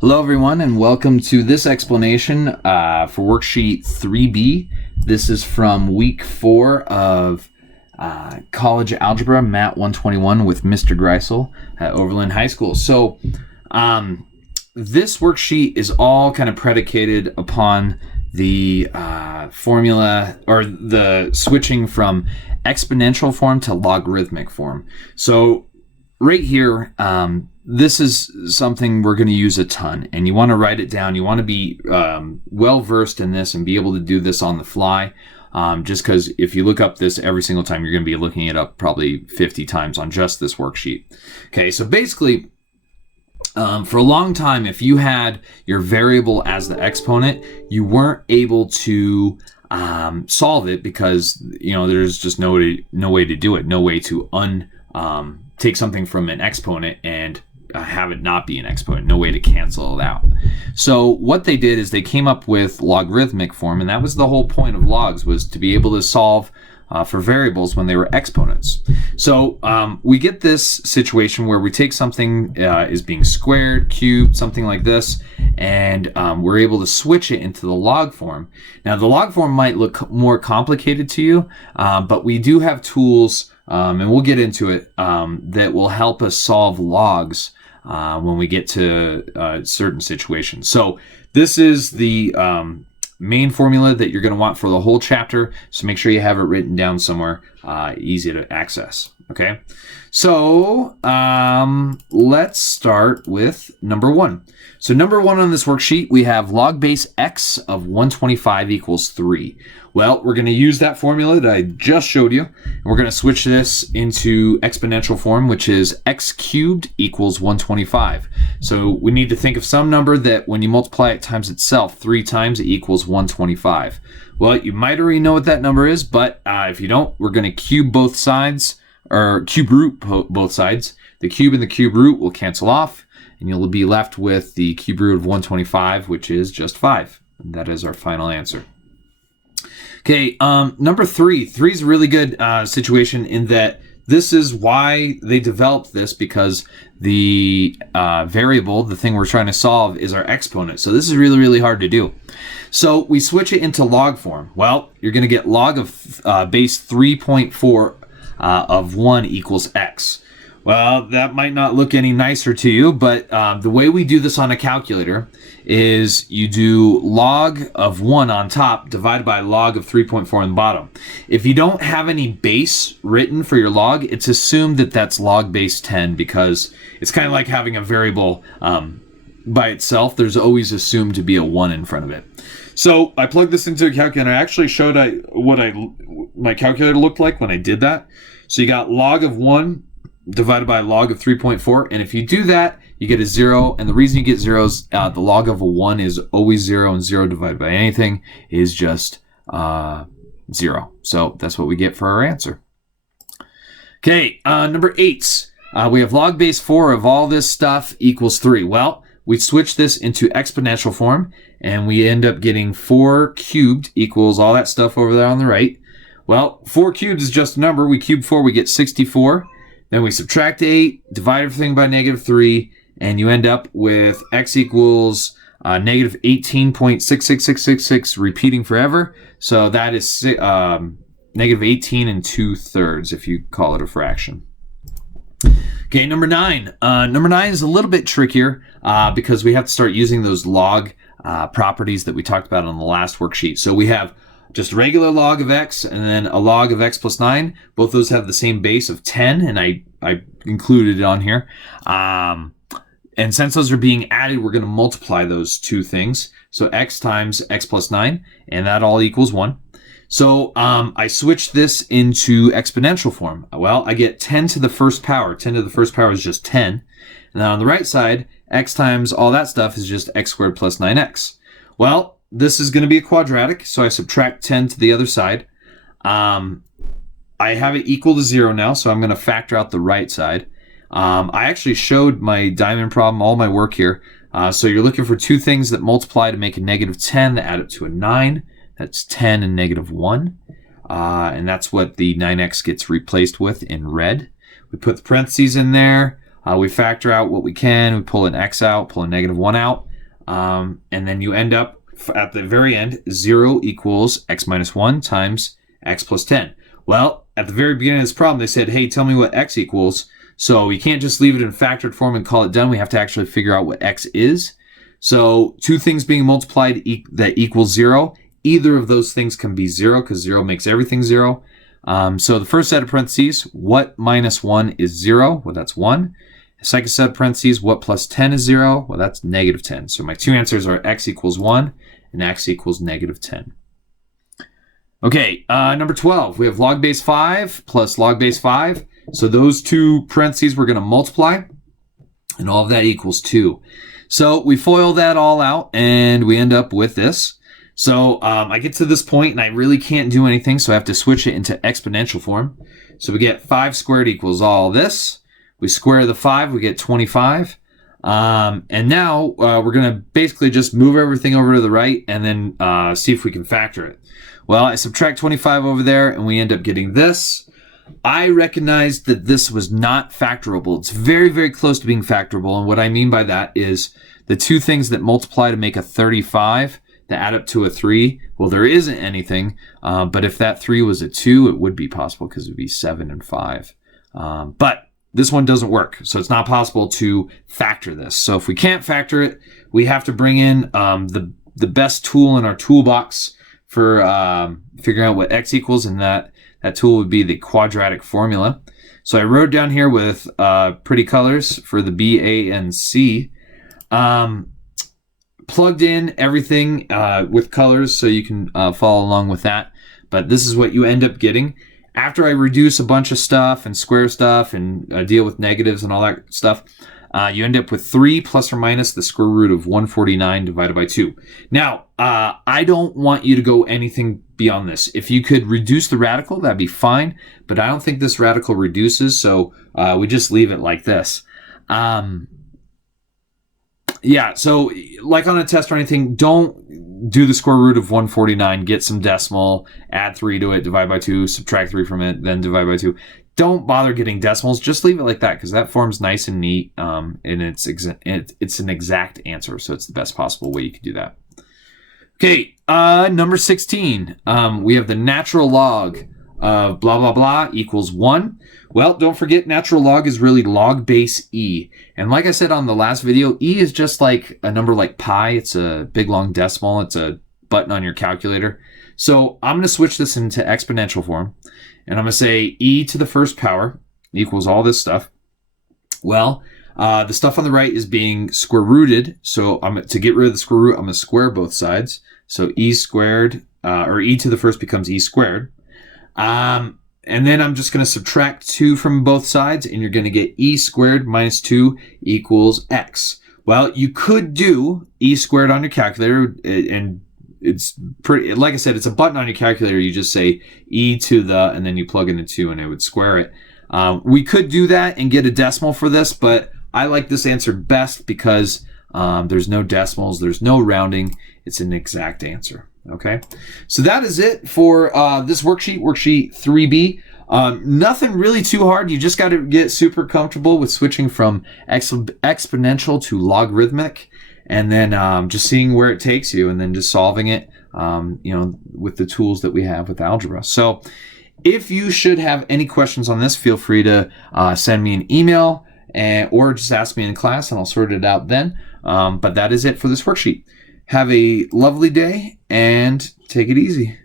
Hello everyone and welcome to this explanation for worksheet 3B. This is from week 4 of college algebra, MAT121 with Mr. Griesel at Overland High School. So this worksheet is all kind of predicated upon the formula or the switching from exponential form to logarithmic form. So right here, this is something we're going to use a ton, and you want to write it down. You want to be well versed in this and be able to do this on the fly, just because if you look up this every single time, you're going to be looking it up probably 50 times on just this worksheet. Okay, so basically, for a long time, if you had your variable as the exponent, you weren't able to solve it because there's just no way to do it, no way to take something from an exponent and have it not be an exponent, no way to cancel it out. So what they did is they came up with logarithmic form, and that was the whole point of logs, was to be able to solve for variables when they were exponents. So we get this situation where we take something is being squared, cubed, something like this, and we're able to switch it into the log form. Now the log form might look more complicated to you, but we do have tools, and we'll get into it, that will help us solve logs when we get to certain situations. So this is the main formula that you're going to want for the whole chapter, so make sure you have it written down somewhere easy to access. Okay, so let's start with number 1. So number 1 on this worksheet, we have log base x of 125 equals 3. Well, we're going to use that formula that I just showed you, and we're going to switch this into exponential form, which is x cubed equals 125. So we need to think of some number that when you multiply it times itself 3 times, it equals 125. Well, you might already know what that number is, but if you don't, we're going to cube both sides, or cube root both sides. The cube and the cube root will cancel off, and you'll be left with the cube root of 125, which is just 5. And that is our final answer. Okay, number 3. 3 is a really good situation in that this is why they developed this, because the variable, the thing we're trying to solve, is our exponent. So this is really, really hard to do. So we switch it into log form. Well, you're going to get log of base 3.4 of 1 equals x. Well, that might not look any nicer to you, but the way we do this on a calculator is you do log of 1 on top divided by log of 3.4 on the bottom. If you don't have any base written for your log, it's assumed that that's log base 10, because it's kind of like having a variable by itself. There's always assumed to be a 1 in front of it. So I plugged this into a calculator. I actually showed what my calculator looked like when I did that. So you got log of 1 divided by log of 3.4, and if you do that, you get a 0, and the reason you get 0 is the log of a 1 is always 0, and 0 divided by anything is just 0. So that's what we get for our answer. Okay, number 8. We have log base 4 of all this stuff equals 3. Well, we switch this into exponential form, and we end up getting 4 cubed equals all that stuff over there on the right. Well, 4 cubed is just a number. We cube 4, we get 64. Then we subtract 8, divide everything by negative 3, and you end up with x equals negative 18.66666, repeating forever. So that is negative 18 2/3 if you call it a fraction. Okay, number 9. Number 9 is a little bit trickier because we have to start using those log properties that we talked about on the last worksheet. So we have just regular log of x and then a log of x plus 9. Both those have the same base of 10, and I included it on here. And since those are being added, we're going to multiply those two things. So x times x plus 9, and that all equals 1. So I switch this into exponential form. Well, I get 10 to the first power. 10 to the first power is just 10. And then on the right side, x times all that stuff is just x squared plus 9x. Well, this is going to be a quadratic, so I subtract 10 to the other side. I have it equal to 0 now, so I'm going to factor out the right side. I actually showed my diamond problem, all my work here. So you're looking for two things that multiply to make a negative 10 that add up to a 9. That's 10 and negative 1. And that's what the 9x gets replaced with in red. We put the parentheses in there. We factor out what we can. We pull an x out, pull a negative 1 out. And then you end up at the very end, 0 equals x minus 1 times x plus 10. Well, at the very beginning of this problem, they said, hey, tell me what x equals. So we can't just leave it in factored form and call it done. We have to actually figure out what x is. So two things being multiplied that equals 0. Either of those things can be 0 because 0 makes everything 0. So the first set of parentheses, what minus 1 is 0? Well, that's 1. The second set of parentheses, what plus 10 is 0? Well, that's negative 10. So my two answers are x equals 1 and x equals negative 10. Okay, number 12, we have log base 5 plus log base 5. So those two parentheses we're going to multiply, and all of that equals 2. So we FOIL that all out, and we end up with this. So I get to this point, and I really can't do anything, so I have to switch it into exponential form. So we get 5 squared equals all this. We square the 5, we get 25. And now we're going to basically just move everything over to the right and then see if we can factor it. Well, I subtract 25 over there, and we end up getting this. I recognized that this was not factorable. It's very, very close to being factorable. And what I mean by that is the two things that multiply to make a 35 that add up to a 3. Well, there isn't anything. But if that 3 was a 2, it would be possible because it would be 7 and 5. But this one doesn't work. So it's not possible to factor this. So if we can't factor it, we have to bring in the best tool in our toolbox for figuring out what x equals, and that tool would be the quadratic formula. So I wrote down here with pretty colors for the B, A, and C. Plugged in everything with colors so you can follow along with that. But this is what you end up getting. After I reduce a bunch of stuff and square stuff and deal with negatives and all that stuff, you end up with 3 plus or minus the square root of 149 divided by 2. Now, I don't want you to go anything beyond this. If you could reduce the radical, that'd be fine, but I don't think this radical reduces, so we just leave it like this. Yeah, so like on a test or anything, don't do the square root of 149, get some decimal, add 3 to it, divide by 2, subtract 3 from it, then divide by 2. Don't bother getting decimals. Just leave it like that because that form's nice and neat, and it's an exact answer, so it's the best possible way you can do that. Okay, number 16. We have the natural log of blah, blah, blah equals 1. Well, don't forget natural log is really log base e. And like I said on the last video, e is just like a number like pi. It's a big long decimal. It's a button on your calculator. So I'm going to switch this into exponential form. And I'm going to say e to the first power equals all this stuff. Well, the stuff on the right is being square rooted. So to get rid of the square root, I'm going to square both sides. So e squared, or e to the first becomes e squared. And then I'm just going to subtract 2 from both sides, and you're going to get e squared minus 2 equals x. Well, you could do e squared on your calculator, and it's pretty, like I said, it's a button on your calculator. You just say e to the, and then you plug in a 2, and it would square it. We could do that and get a decimal for this, but I like this answer best because there's no decimals, there's no rounding. It's an exact answer. Okay, so that is it for this worksheet, worksheet 3B. Nothing really too hard. You just got to get super comfortable with switching from exponential to logarithmic, and then just seeing where it takes you, and then just solving it, with the tools that we have with algebra. So if you should have any questions on this, feel free to send me an email or just ask me in class, and I'll sort it out then. But that is it for this worksheet. Have a lovely day and take it easy.